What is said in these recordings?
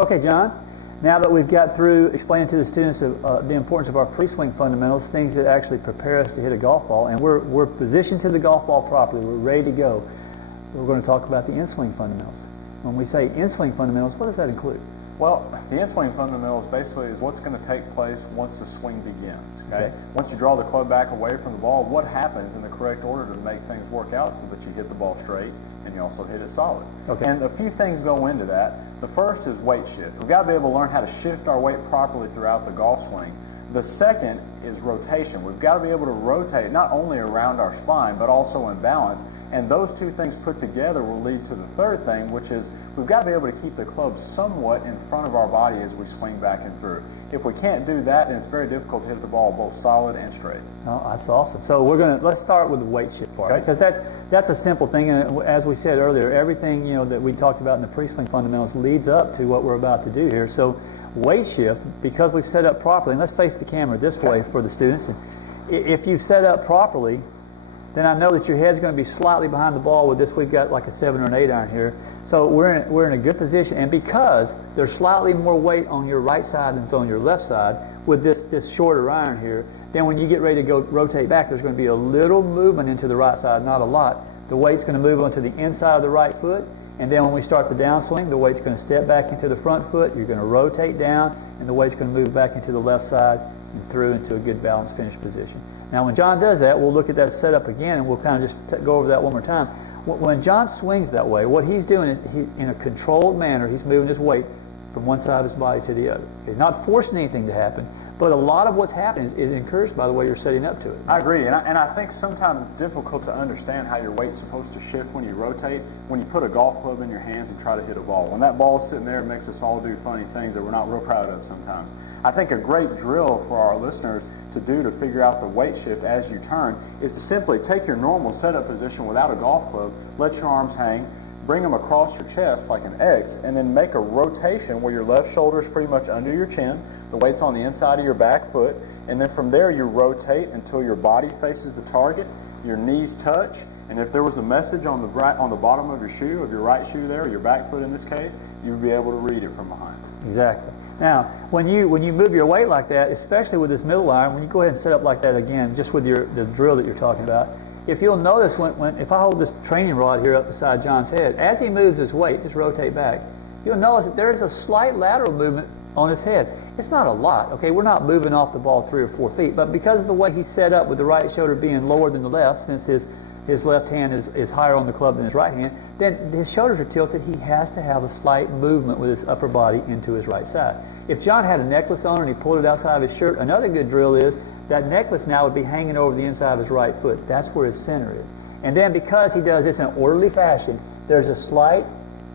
Okay, John, now that we've got through explaining to the students the importance of our pre-swing fundamentals, things that actually prepare us to hit a golf ball, and we're positioned to the golf ball properly, we're ready to go, we're going to talk about the in-swing fundamentals. When we say in-swing fundamentals, what does that include? Well, the in-swing fundamentals basically is what's going to take place once the swing begins. Okay? Once you draw the club back away from the ball, what happens in the correct order to make things work out so that you hit the ball straight and you also hit it solid. Okay. And a few things go into that. The first is weight shift. We've got to be able to learn how to shift our weight properly throughout the golf swing. The second is rotation. We've got to be able to rotate not only around our spine but also in balance. And those two things put together will lead to the third thing, which is we've got to be able to keep the club somewhat in front of our body as we swing back and through. If we can't do that, then it's very difficult to hit the ball both solid and straight. Oh, that's awesome. So let's start with the weight shift part, okay? Because that's a simple thing, and as we said earlier, everything that we talked about in the pre-swing fundamentals leads up to what we're about to do here. So weight shift, because we've set up properly, and let's face the camera this way for the students. And if you've set up properly, then I know that your head's going to be slightly behind the ball. With this, we've got like a 7 or an 8 iron here. So we're in a good position, and because there's slightly more weight on your right side than on your left side with this shorter iron here, then when you get ready to go rotate back, there's going to be a little movement into the right side, not a lot. The weight's going to move onto the inside of the right foot, and then when we start the downswing, the weight's going to step back into the front foot. You're going to rotate down, and the weight's going to move back into the left side and through into a good balanced finish position. Now, when John does that, we'll look at that setup again, and we'll kind of just go over that one more time. When John swings that way, what he's doing is, in a controlled manner, he's moving his weight from one side of his body to the other. He's not forcing anything to happen, but a lot of what's happening is encouraged by the way you're setting up to it. I agree, and I think sometimes it's difficult to understand how your weight's supposed to shift when you rotate, when you put a golf club in your hands and try to hit a ball. When that ball's sitting there, it makes us all do funny things that we're not real proud of sometimes. I think a great drill for our listeners to do to figure out the weight shift as you turn is to simply take your normal setup position without a golf club, let your arms hang, bring them across your chest like an X, and then make a rotation where your left shoulder is pretty much under your chin, the weight's on the inside of your back foot, and then from there you rotate until your body faces the target, your knees touch, and if there was a message on the bottom of your shoe, of your right shoe there, or your back foot in this case, you'd be able to read it from behind. Exactly. Now, when you move your weight like that, especially with this middle iron, when you go ahead and set up like that again, just with the drill that you're talking about, if you'll notice if I hold this training rod here up beside John's head, as he moves his weight, just rotate back, you'll notice that there is a slight lateral movement on his head. It's not a lot, okay? We're not moving off the ball 3 or 4 feet, but because of the way he's set up with the right shoulder being lower than the left, since his left hand is higher on the club than his right hand, then his shoulders are tilted. He has to have a slight movement with his upper body into his right side. If John had a necklace on and he pulled it outside of his shirt, another good drill is that necklace now would be hanging over the inside of his right foot. That's where his center is. And then because he does this in an orderly fashion, there's a slight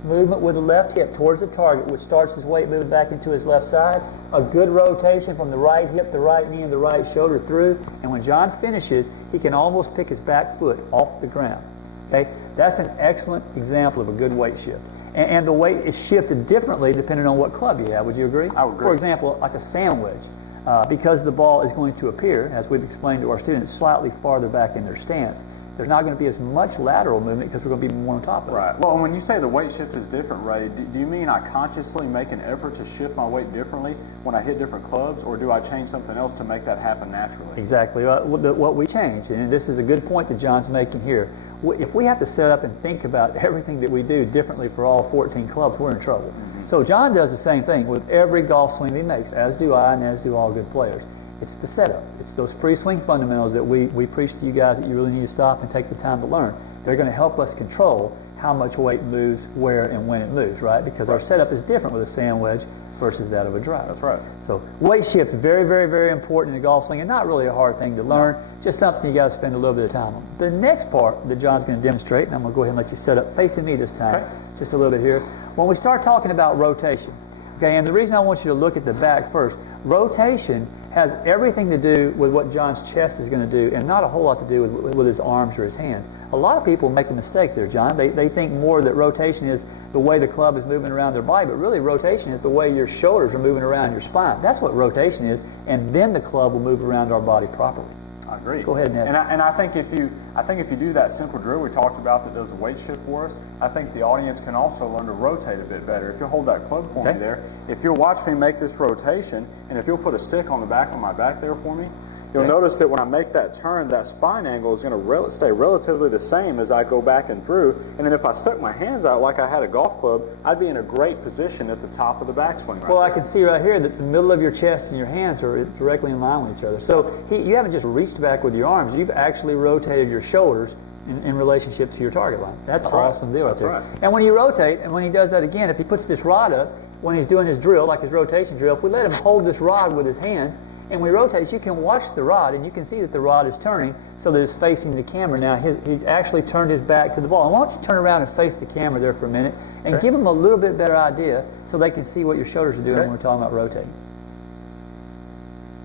movement with the left hip towards the target, which starts his weight moving back into his left side. A good rotation from the right hip, the right knee, and the right shoulder through. And when John finishes, he can almost pick his back foot off the ground. Okay? That's an excellent example of a good weight shift. And the weight is shifted differently depending on what club you have. Would you agree? I would agree. For example, like a sand wedge, because the ball is going to appear, as we've explained to our students, slightly farther back in their stance. There's not going to be as much lateral movement because we're going to be more on top of it. Right. Well, when you say the weight shift is different, Ray, do you mean I consciously make an effort to shift my weight differently when I hit different clubs, or do I change something else to make that happen naturally? Exactly. What we change, and this is a good point that John's making here, if we have to set up and think about everything that we do differently for all 14 clubs, we're in trouble. Mm-hmm. So John does the same thing with every golf swing he makes, as do I and as do all good players. It's the setup. It's those pre-swing fundamentals that we preach to you guys that you really need to stop and take the time to learn. They're going to help us control how much weight moves, where, and when it moves, right? Because our setup is different with a sand wedge versus that of a drive. That's right. So weight shift, very, very, very important in the golf swing, and not really a hard thing to learn, just something you got to spend a little bit of time on. The next part that John's going to demonstrate, and I'm going to go ahead and let you set up facing me this time, just a little bit here. When we start talking about rotation, okay, and the reason I want you to look at the back first, rotation has everything to do with what John's chest is going to do, and not a whole lot to do with his arms or his hands. A lot of people make a mistake there, John. They think more that rotation is the way the club is moving around their body, but really rotation is the way your shoulders are moving around your spine. That's what rotation is, and then the club will move around our body properly. I agree. Go ahead, Ned. And I think if you do that simple drill we talked about that does the weight shift for us, I think the audience can also learn to rotate a bit better. If you'll hold that club for me there, if you'll watch me make this rotation, and if you'll put a stick on the back of my back there for me, you'll notice that when I make that turn, that spine angle is going to stay relatively the same as I go back and through. And then if I stuck my hands out like I had a golf club, I'd be in a great position at the top of the backswing right Well, I there. can see right here that the middle of your chest and your hands are directly in line with each other. So you haven't just reached back with your arms. You've actually rotated your shoulders in relationship to your target line. That's an awesome deal right there. right. And when you rotate, and when he does that again, if he puts this rod up, when he's doing his drill, like his rotation drill, if we let him hold this rod with his hands, and we rotate, you can watch the rod, and you can see that the rod is turning so that it's facing the camera. Now, he's actually turned his back to the ball. And why don't you turn around and face the camera there for a minute and give them a little bit better idea so they can see what your shoulders are doing when we're talking about rotating.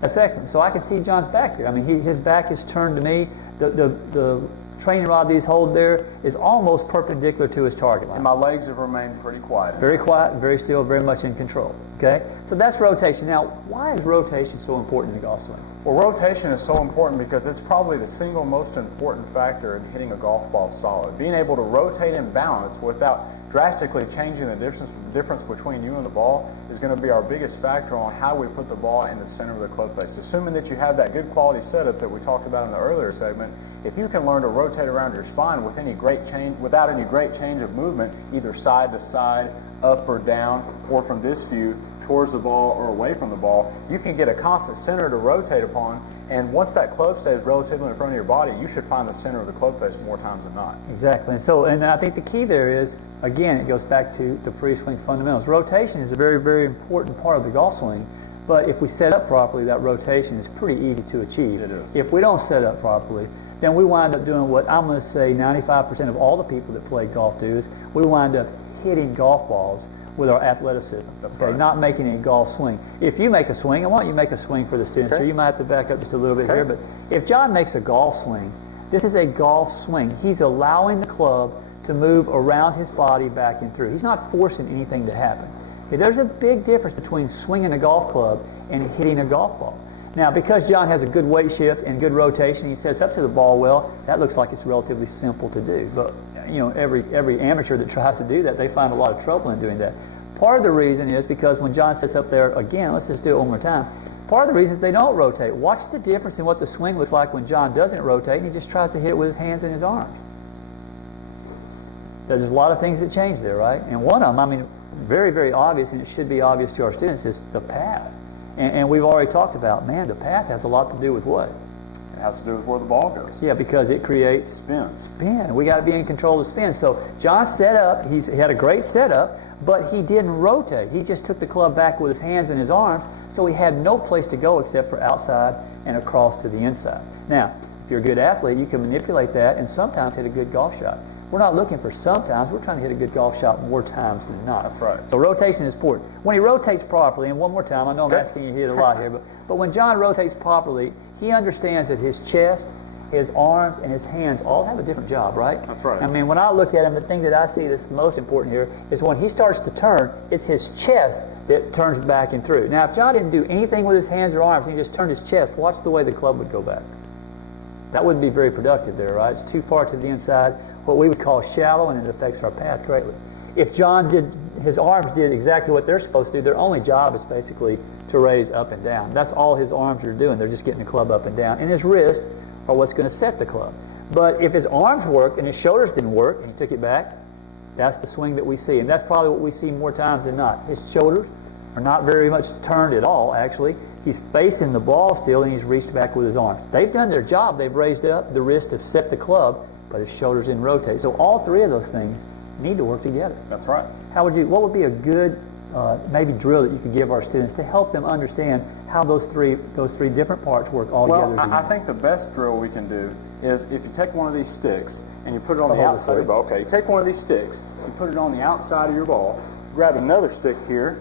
That's excellent. So I can see John's back here. I mean, his back is turned to me. The training rod that he's holding there is almost perpendicular to his target line. And my legs have remained pretty quiet. Very quiet, very still, very much in control. Okay? So that's rotation. Now, why is rotation so important in the golf swing? Well, rotation is so important because it's probably the single most important factor in hitting a golf ball solid. Being able to rotate and balance without drastically changing the difference between you and the ball is going to be our biggest factor on how we put the ball in the center of the club face. Assuming that you have that good quality setup that we talked about in the earlier segment, if you can learn to rotate around your spine without any great change of movement, either side to side, up or down, or from this view towards the ball or away from the ball, you can get a constant center to rotate upon. And once that club stays relatively in front of your body, you should find the center of the club face more times than not. Exactly. And I think the key there is, again, it goes back to the pre-swing fundamentals. Rotation is a very, very important part of the golf swing. But if we set up properly, that rotation is pretty easy to achieve. It is. If we don't set up properly, then we wind up doing what I'm going to say 95% of all the people that play golf do is we wind up hitting golf balls with our athleticism. That's okay, right. not making a golf swing. If you make a swing, I want you to make a swing for the students. Okay. So you might have to back up just a little bit here. But if John makes a golf swing, this is a golf swing. He's allowing the club to move around his body back and through. He's not forcing anything to happen. Okay, there's a big difference between swinging a golf club and hitting a golf ball. Now, because John has a good weight shift and good rotation, he sets up to the ball well, that looks like it's relatively simple to do. But, you know, every amateur that tries to do that, they find a lot of trouble in doing that. Part of the reason is because when John sets up there, again, let's just do it one more time, part of the reason is they don't rotate. Watch the difference in what the swing looks like when John doesn't rotate and he just tries to hit it with his hands and his arms. There's a lot of things that change there, right? And one of them, I mean, very, very obvious, and it should be obvious to our students, is the path. And we've already talked about, man, the path has a lot to do with what? It has to do with where the ball goes. Yeah, because it creates spin. We got to be in control of spin. So John set up, he had a great setup, but he didn't rotate. He just took the club back with his hands and his arms, so he had no place to go except for outside and across to the inside. Now, if you're a good athlete, you can manipulate that and sometimes hit a good golf shot. We're not looking for sometimes, we're trying to hit a good golf shot more times than not. That's right. So rotation is important. When he rotates properly, and one more time, I know I'm asking you to hit a lot here, but when John rotates properly, he understands that his chest, his arms, and his hands all have a different job, right? That's right. I mean, when I look at him, the thing that I see that's most important here is when he starts to turn, it's his chest that turns back and through. Now, if John didn't do anything with his hands or arms, and he just turned his chest, watch the way the club would go back. That wouldn't be very productive there, right? It's too far to the inside, what we would call shallow, and it affects our path greatly. If John did, his arms did exactly what they're supposed to do, their only job is basically to raise up and down. That's all his arms are doing. They're just getting the club up and down. And his wrists are what's going to set the club. But if his arms worked and his shoulders didn't work, and he took it back, that's the swing that we see. And that's probably what we see more times than not. His shoulders are not very much turned at all, actually. He's facing the ball still, and he's reached back with his arms. They've done their job. They've raised up. The wrist have set the club, but his shoulders didn't rotate. So all three of those things need to work together. That's right. What would be a good maybe drill that you could give our students to help them understand how those three different parts work all together? Well, I think the best drill we can do is if you take one of these sticks and you put it on the outside of your ball. Okay, you take one of these sticks, you put it on the outside of your ball, grab another stick here,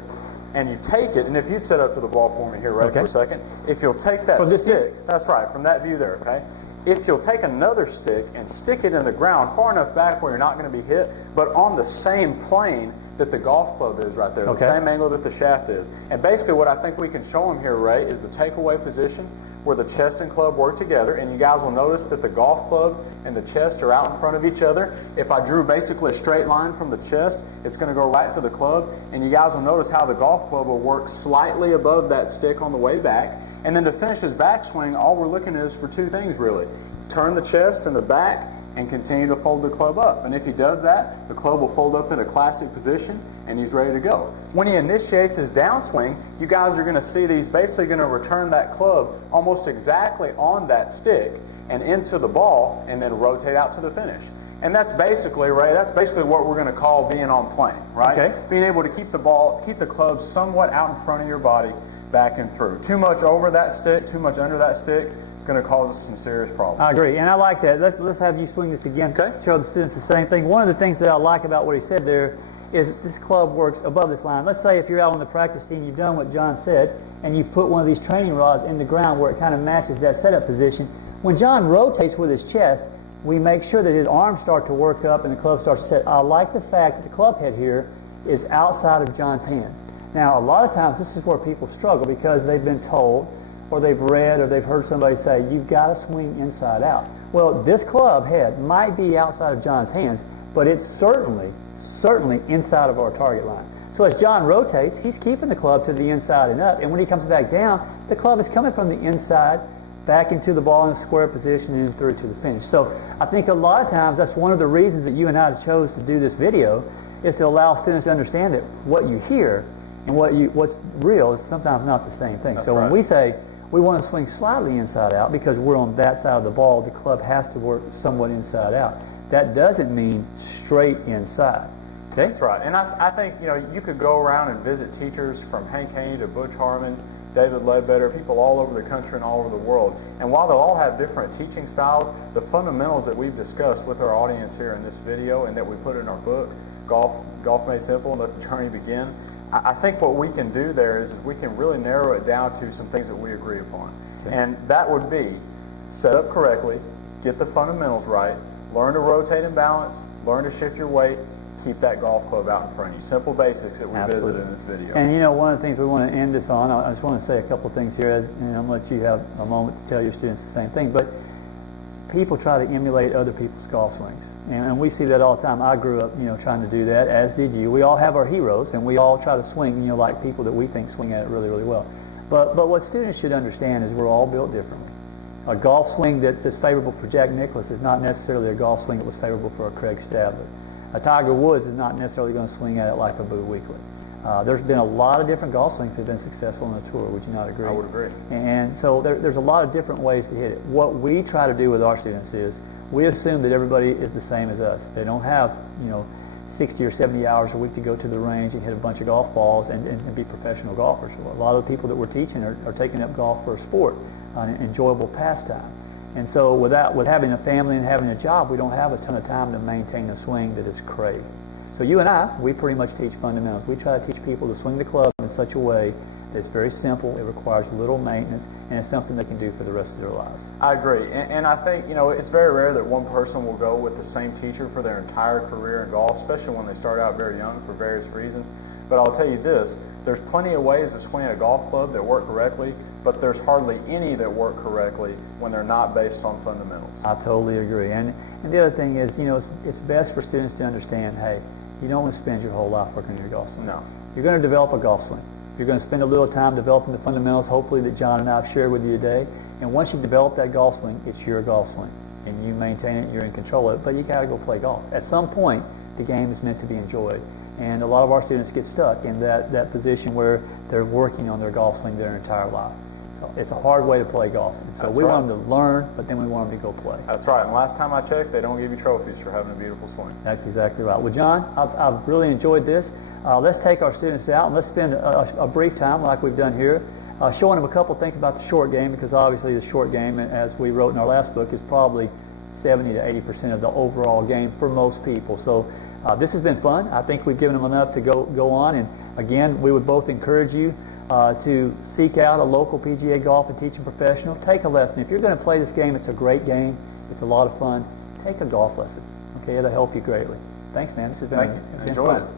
and you take it, and if you'd set up to the ball for me here for a second, if you'll take that stick, that's right, from that view there, okay? If you'll take another stick and stick it in the ground far enough back where you're not going to be hit, but on the same plane that the golf club is right there, the same angle that the shaft is. And basically what I think we can show them here, Ray, is the takeaway position where the chest and club work together, and you guys will notice that the golf club and the chest are out in front of each other. If I drew basically a straight line from the chest, it's going to go right to the club, and you guys will notice how the golf club will work slightly above that stick on the way back. And then to finish his backswing, all we're looking is for two things really. Turn the chest and the back and continue to fold the club up. And if he does that, the club will fold up in a classic position and he's ready to go. When he initiates his downswing, you guys are going to see that he's basically going to return that club almost exactly on that stick and into the ball and then rotate out to the finish. And that's basically, Ray, that's basically what we're going to call being on plane, right? Okay. Being able to keep the club somewhat out in front of your body, back and through. Too much over that stick, too much under that stick, it's going to cause us some serious problems. I agree, and I like that. Let's have you swing this again. Okay. Show the students the same thing. One of the things that I like about what he said there is this club works above this line. Let's say if you're out on the practice team, you've done what John said, and you put one of these training rods in the ground where it kind of matches that setup position. When John rotates with his chest, we make sure that his arms start to work up and the club starts to set. I like the fact that the club head here is outside of John's hands. Now, a lot of times this is where people struggle because they've been told or they've read or they've heard somebody say, you've got to swing inside out. Well, this club head might be outside of John's hands, but it's certainly inside of our target line. So as John rotates, he's keeping the club to the inside and up, and when he comes back down, the club is coming from the inside back into the ball in a square position and through to the finish. So I think a lot of times that's one of the reasons that you and I chose to do this video is to allow students to understand that what you hear and what's real is sometimes not the same thing. That's so right. when we say we want to swing slightly inside out because we're on that side of the ball, the club has to work somewhat inside out. That doesn't mean straight inside. Okay? That's right. And I think, you could go around and visit teachers from Hank Haney to Butch Harmon, David Ledbetter, people all over the country and all over the world. And while they'll all have different teaching styles, the fundamentals that we've discussed with our audience here in this video and that we put in our book, Golf Made Simple and Let the Journey Begin, I think what we can do there is we can really narrow it down to some things that we agree upon. Okay. And that would be set up correctly, get the fundamentals right, learn to rotate and balance, learn to shift your weight, keep that golf club out in front of you. Simple basics that we Absolutely. visited in this video. And one of the things we want to end this on, I just want to say a couple of things here, and I'm going to let you have a moment to tell your students the same thing, but people try to emulate other people's golf swings. And we see that all the time. I grew up, trying to do that, as did you. We all have our heroes, and we all try to swing, like people that we think swing at it really, really well. But what students should understand is we're all built differently. A golf swing that's favorable for Jack Nicklaus is not necessarily a golf swing that was favorable for a Craig Stadler. A Tiger Woods is not necessarily going to swing at it like a Boo Weekley. There's been a lot of different golf swings that have been successful on the tour. Would you not agree? I would agree. And so there's a lot of different ways to hit it. What we try to do with our students is we assume that everybody is the same as us. They don't have, 60 or 70 hours a week to go to the range and hit a bunch of golf balls and be professional golfers. A lot of the people that we're teaching are taking up golf for a sport, an enjoyable pastime. And so with having a family and having a job, we don't have a ton of time to maintain a swing that is crazy. So you and I, we pretty much teach fundamentals. We try to teach people to swing the club in such a way that it's very simple, it requires little maintenance, and it's something they can do for the rest of their lives. I agree. And I think, it's very rare that one person will go with the same teacher for their entire career in golf, especially when they start out very young for various reasons. But I'll tell you this, there's plenty of ways to swing a golf club that work correctly, but there's hardly any that work correctly when they're not based on fundamentals. I totally agree. And the other thing is, it's best for students to understand, hey, you don't want to spend your whole life working on your golf swing. No. You're going to develop a golf swing. You're going to spend a little time developing the fundamentals, hopefully, that John and I have shared with you today. And once you develop that golf swing, it's your golf swing. And you maintain it, you're in control of it, but you got to go play golf. At some point, the game is meant to be enjoyed. And a lot of our students get stuck in that position where they're working on their golf swing their entire life. So it's a hard way to play golf. So That's we right. want them to learn, but then we want them to go play. That's right. And last time I checked, they don't give you trophies for having a beautiful swing. That's exactly right. Well, John, I've really enjoyed this. Let's take our students out and let's spend a brief time, like we've done here, showing them a couple things about the short game, because obviously the short game, as we wrote in our last book, is probably 70 to 80% of the overall game for most people. So this has been fun. I think we've given them enough to go on. And again, we would both encourage you to seek out a local PGA golf and teaching professional. Take a lesson. If you're going to play this game, it's a great game. It's a lot of fun. Take a golf lesson. Okay, it'll help you greatly. Thanks, man. This has been Thank you. been Enjoyed fun. it.